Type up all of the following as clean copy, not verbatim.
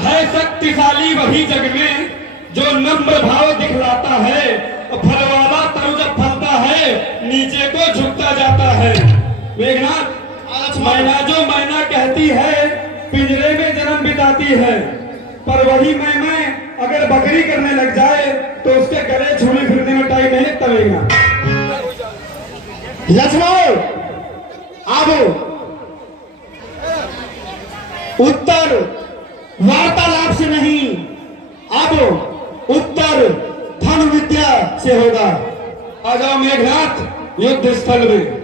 है शक्तिशाली वही जग में जो नम्र भाव दिखलाता है, फल वाला तरु जब फलता है नीचे को झुकता जाता है। मेघनाथ, मैना जो मैना कहती है पिंजरे में जन्म बिताती है, पर वही मैं अगर बकरी करने लग जाए तो उसके गले छूने फिरने में टाइम नहीं लगता। मेघनाथ, लक्ष्मण आओ, उत्तर वार्तालाप से नहीं, अब उत्तर धन विद्या से होगा। आ जाओ मेघनाथ युद्ध स्थल में।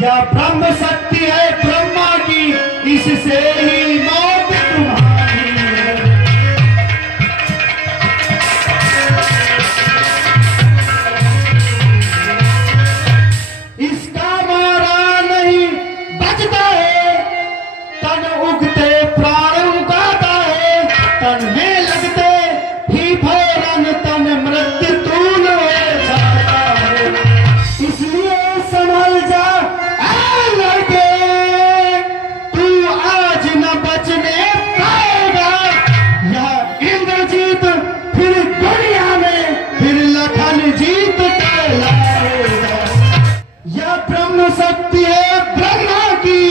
या ब्रह्म शक्ति है ब्रह्मा की, इससे ही मौत तुम्हारी है। इसका मारा नहीं बचता है, तन उगते प्राण उगाता है, तन में लगते ही फौरन तन मृत्यु तूल हो जाता है। इसलिए संभल जा लड़के, तू आज न बचने पाएगा। यह इंद्रजीत फिर दुनिया में फिर लखन जीत कहलाएगा। यह ब्रह्म शक्ति है ब्रह्मा की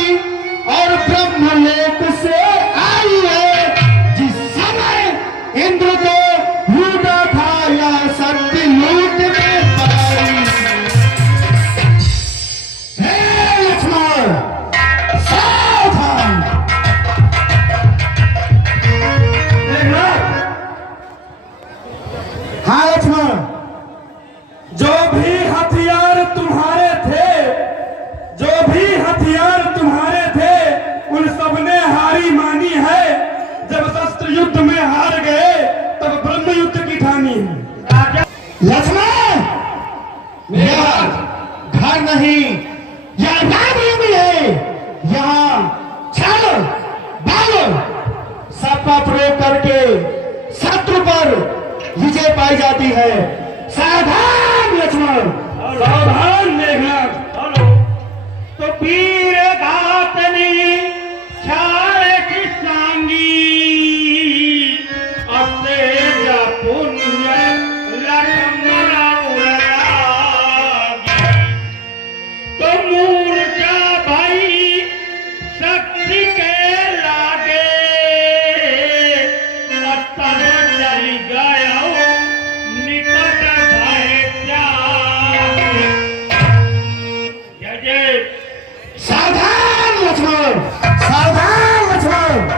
और ब्रह्मलोक से आई है। जिस समय इंद्र को लूटा था यह शक्ति लूट में पाई। हाँ लक्ष्मण, जो भी हथियार तुम्हारे थे, जो भी हथियार तुम्हारे थे, उन सब ने हारी मानी है। जब शस्त्र युद्ध में हार गए तब ब्रह्म युद्ध की ठानी है। लक्ष्मण, मेरा घर नहीं, यह राजभूमि है। यहाँ छल बल सबका प्रयोग करके शत्रु पर विजय पाई जाती है। सावधान लक्ष्मण, सावधान मेघनाथ। तो पीर घातनी छाड़ कृष्णांगी, अतेज पुण्य लक्ष्मण उड़ागी। तो मूर्छा भई शक्ति के लागे, अतर चली गया निकट भय त्यागे। जय जय। सावधान लक्ष्मण, सावधान लक्ष्मण।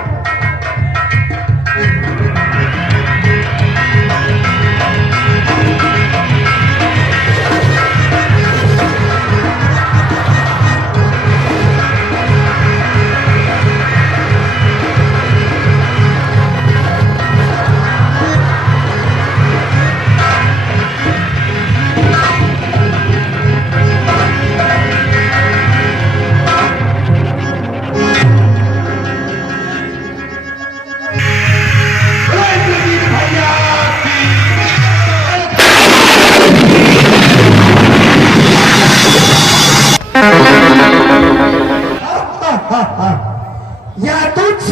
या तुच्छ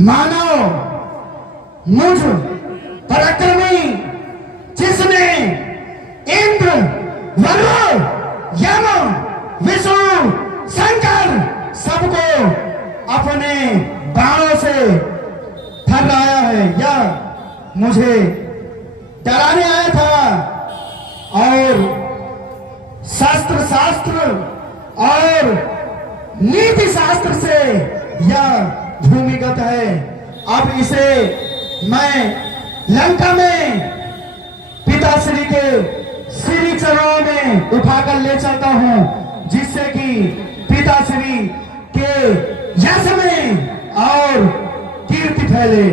मानो मुझ पराक्रमी, जिसने इंद्र वरुण यम विष्णु शंकर सबको अपने बाणों से थर्राया है, या मुझे डराने आया था। और शास्त्र शास्त्र और नीति शास्त्र से यह भूमिगत है। अब इसे मैं लंका में पिताश्री के में उठाकर ले चलता हूँ, जिससे कि पिताश्री के यश में और कीर्ति फैले।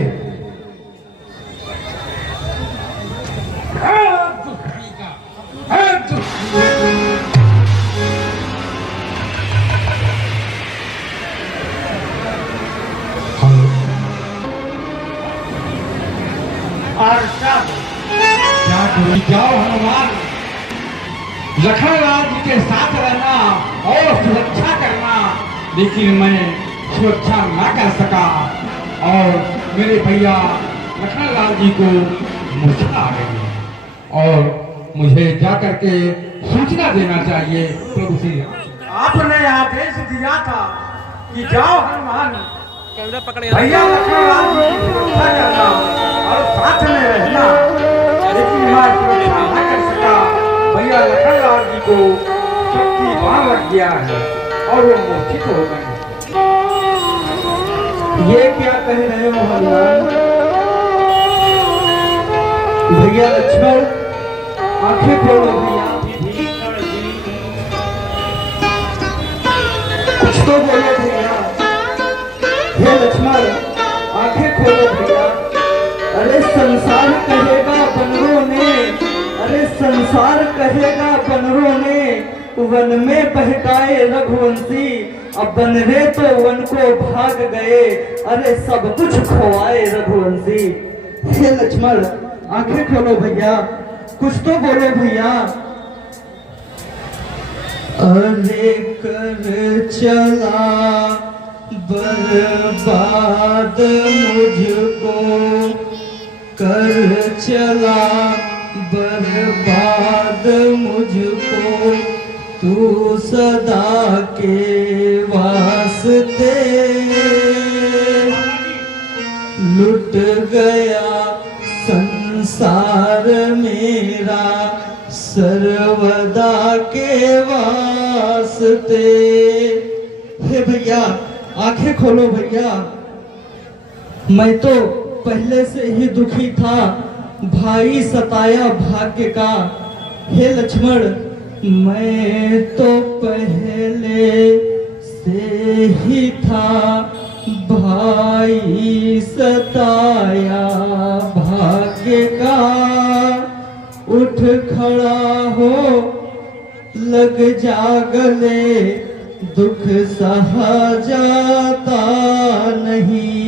और सब क्या करूं? जाओ हनुमान, लखनलाल जी के साथ रहना और सुरक्षा करना, लेकिन मैं सुरक्षा न कर सका और मेरे भैया लखनलाल जी को मूर्छा आ गई और मुझे जाकर के सूचना देना चाहिए। प्रभु श्री राम, आपने आदेश दिया था कि जाओ हनुमान, भैया लखनलाल जी की सुरक्षा करना और साथ में रहना, लेकिन मैं सुरक्षा न कर सका। भैया लखनलाल जी को शक्ति बाण लग गया है और वो मूर्छित हो गए। ये क्या कह रहे हो हनुमान? भैया लक्ष्मण, आंखें खोलो भैया, कुछ तो बोलो भैया। हे लक्ष्मण, आंखें खोलो भैया। अरे संसार कहेगा बनरों ने, अरे संसार कहेगा बनरों ने, वन में बहकाए रघुवंशी, अब बनरे तो वन को भाग गए, अरे सब कुछ खोआए रघुवंशी। हे लक्ष्मण, आंखें खोलो भैया, कुछ तो बोलो भैया। अरे कर चला बर्बाद मुझको, कर चला बर्बाद मुझको, तू सदा के वास्ते, लुट गया संसार मेरा सर्वदा के वास्ते। हे भैया, आंखें खोलो भैया। मैं तो पहले से ही दुखी था, भाई सताया भाग्य का। हे लक्ष्मण, मैं तो पहले से ही था, भाई सताया भाग्य का। उठ खड़ा हो, लग जा गले, दुख सहा जाता नहीं।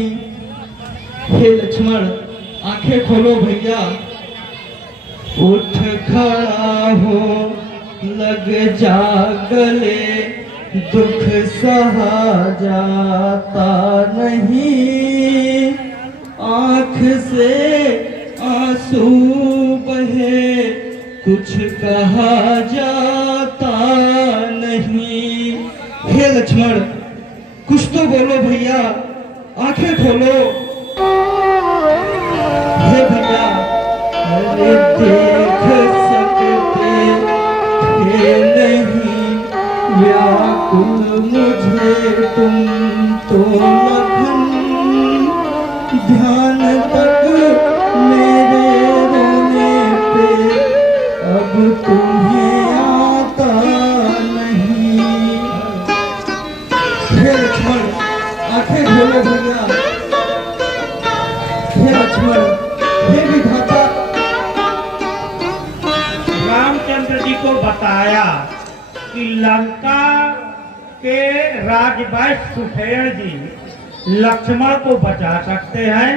हे लक्ष्मण, आंखें खोलो भैया। उठ खड़ा हो, लग जा गले, दुख सहा जाता नहीं। आंख से आंसू बहे, कुछ कहा जाता नहीं। हे लक्ष्मण, कुछ तो बोलो भैया, आंखें खोलो। हे भैया, अरे देख सकते थे नहीं, व्याकुल मुझे तुम तो लखन, ध्यान तक मेरे रोने पे अब तुम्हें आता नहीं। हे लक्ष्मण, आंखें खोलो भैया। हे लक्ष्मण, हे विधाता। रामचंद्र जी को बताया कि लंका के राजवैश्य सुखेण जी लक्ष्मण को बचा सकते हैं,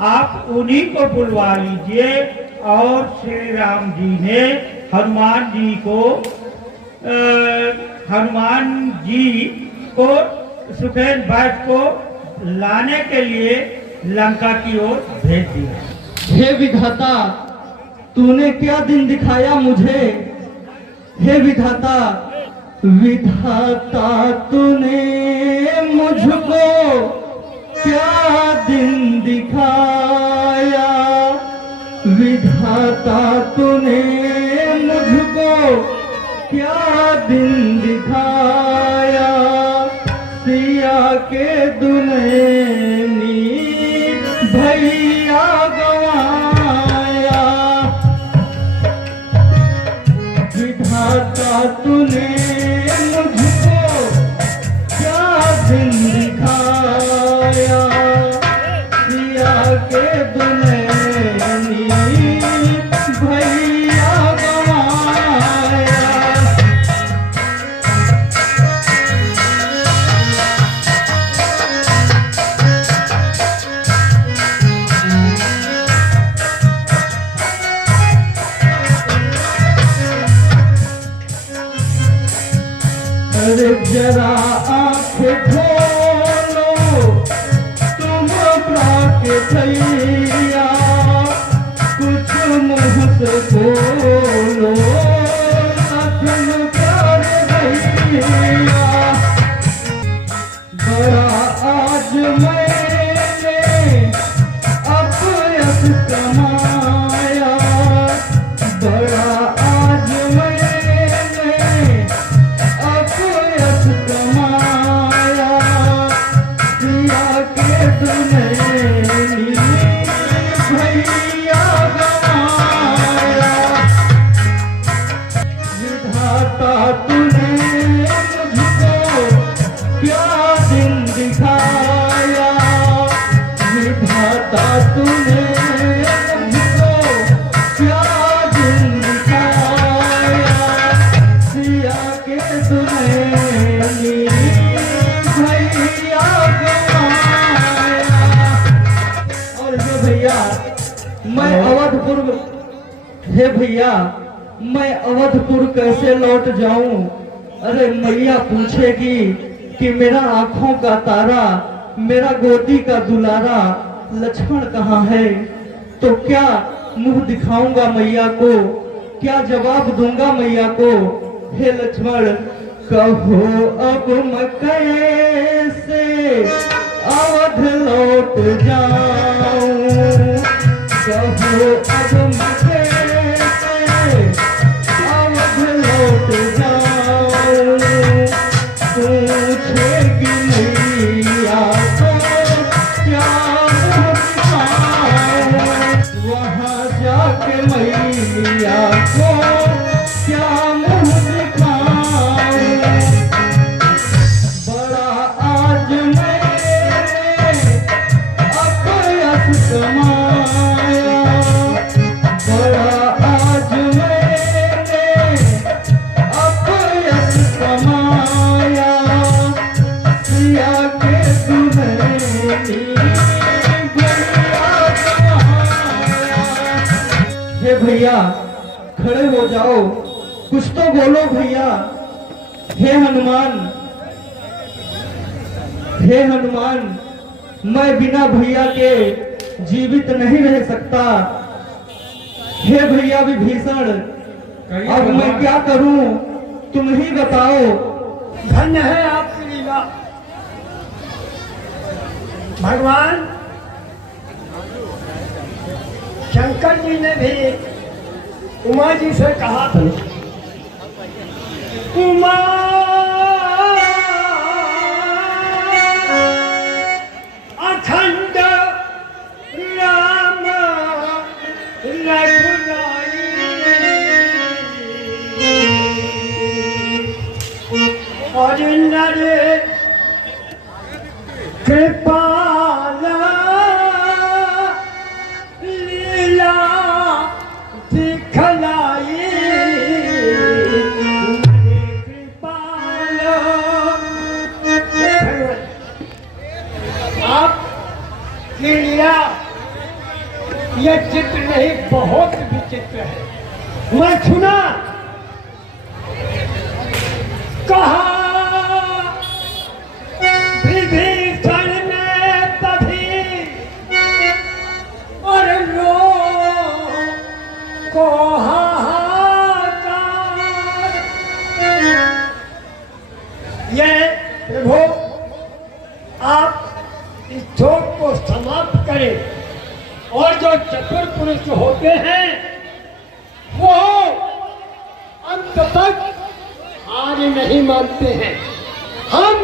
आप उन्हीं को बुलवा लीजिए। और श्री राम जी ने हनुमान जी को सुखेन वैश्य को लाने के लिए लंका की ओर भेज दिया। हे विधाता, तूने क्या दिन दिखाया मुझे। हे विधाता, विधाता तूने मुझको क्या दिन दिखाया। विधाता तूने मुझको क्या दिन दिखाया। सिया के दुल्हनी भैया गवाया। विधाता अरे जरा आंखें खोलो तुम के भैया, कुछ मुँह से बोलो लखन प्यारे भैया। बड़ा आज मैंने अपयश कमाया, बड़ा आज मैंने अपयश कमाया, सिया के दुनैनी भैया गवाया। विधाता तूने मुझको क्या दिन दिखाया, विधाता तूने मुझको क्या दिन दिखाया, सिया के दुनैनी भैया गवाया। और हे भैया मैं अवधपुर, हे भैया मैं अवधपुर कैसे लौट जाऊं? अरे मैया पूछेगी कि मेरा आंखों का तारा, मेरा गोदी का दुलारा लक्ष्मण कहाँ है? तो क्या मुंह दिखाऊंगा मैया को, क्या जवाब दूंगा मैया को? हे लक्ष्मण कहो अब मैं कैसे अवध लौट जाऊं, कहो अब मैं कैसे अवध लौट जाऊं। पूछेगी मैया तो क्या मुँह दिखाऊं, वहाँ जाके मैया को क्या मुँह दिखाऊं। बड़ा आज मैंने अपयश कमाया, बड़ा आज मैंने अपयश कमाया, सिया के दुनैनी भैया गवाया। हे भैया खड़े हो जाओ, कुछ तो बोलो भैया। हे हनुमान, हे हनुमान मैं बिना भैया के जीवित नहीं रह सकता। हे भैया विभीषण अब मैं क्या करूं, तुम ही बताओ। धन्य है आपकी लीला भगवान। शंकर जी ने भी उमा जी से कहा था, उमा अखंड राम रघुराई, और नर कृपाल लीला दिखलाई, कृपाल। आप की लीला ये चित्र नहीं बहुत विचित्र है। मैं सुना कहा विभीषण ने तभी और रो को हाहाकार। ये प्रभु आप इस शोक को समाप्त करें, और जो चतुर पुरुष होते हैं वो अंत तक हार नहीं मानते हैं। हम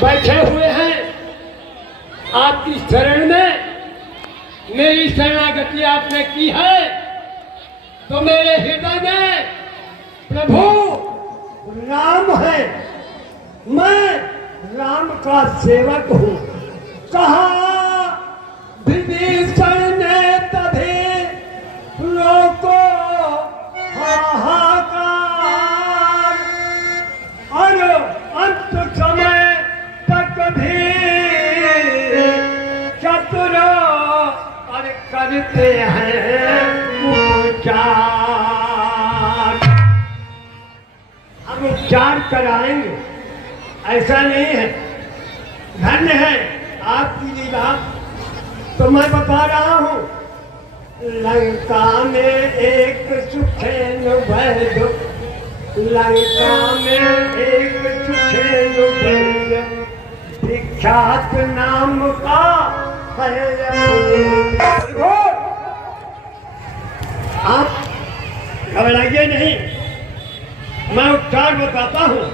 बैठे हुए हैं आपकी शरण में, मेरी शरणागति आपने की है तो मेरे हृदय में प्रभु राम है, मैं राम का सेवक हूँ। कहा विभीषण ने तभी लोको हाहाकार, और अंत समय तक भी चतुर और करते हैं उपचार। अब उपचार कराएंगे। ऐसा नहीं है, धन्य है आपकी लीला। तो मैं बता रहा हूँ, लंका में एक सुखेन वैद्य, लंका में एक सुखेन वैद्य, विख्यात नाम का है। आप घबराइए नहीं, मैं उपचार बताता हूँ।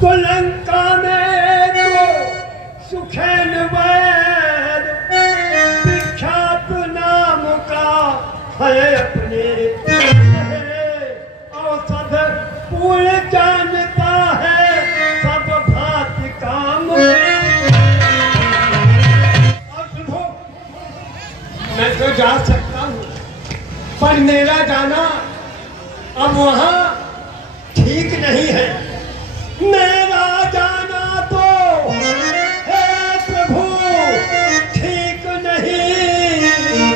तो लंका में तो सुखेन वैद्य, विख्यात नाम का है अपने, औषध पूर्ण जानता है सब भांति काम। और सुनो, मैं तो जा सकता हूँ, पर मेरा जाना अब वहाँ ठीक नहीं है। मेरा जाना तो हे प्रभु ठीक नहीं,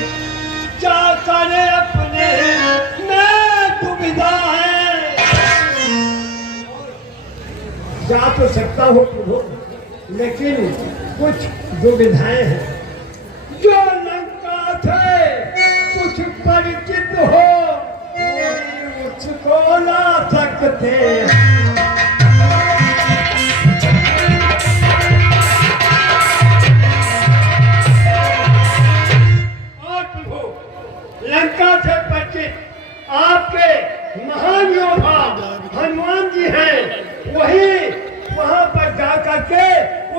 क्या करे अपने में दुविधा है। जा तो सकता हूँ प्रभु, लेकिन कुछ दुविधाएं हैं। जो लंका थे कुछ परिचित हो, वही उसको ला सकते हैं। लंका से परिचित आपके महान योद्धा हनुमान जी हैं, वही वहां पर जाकर के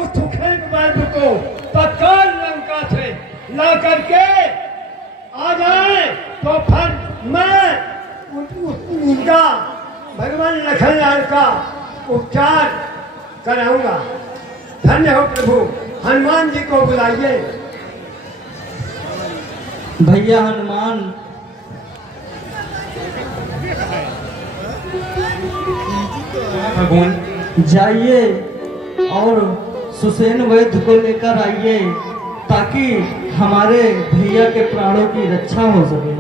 उस सुखेन वैद्य को तत्काल लंका से ला करके आ जाए, तो फिर मैं उनका भगवान लखनलाल का उपचार कराऊंगा। धन्य हो प्रभु, हनुमान जी को बुलाइए। भैया हनुमान, भगवान जाइए और सुसेन वैद्य को लेकर आइए, ताकि हमारे भैया के प्राणों की रक्षा हो सके।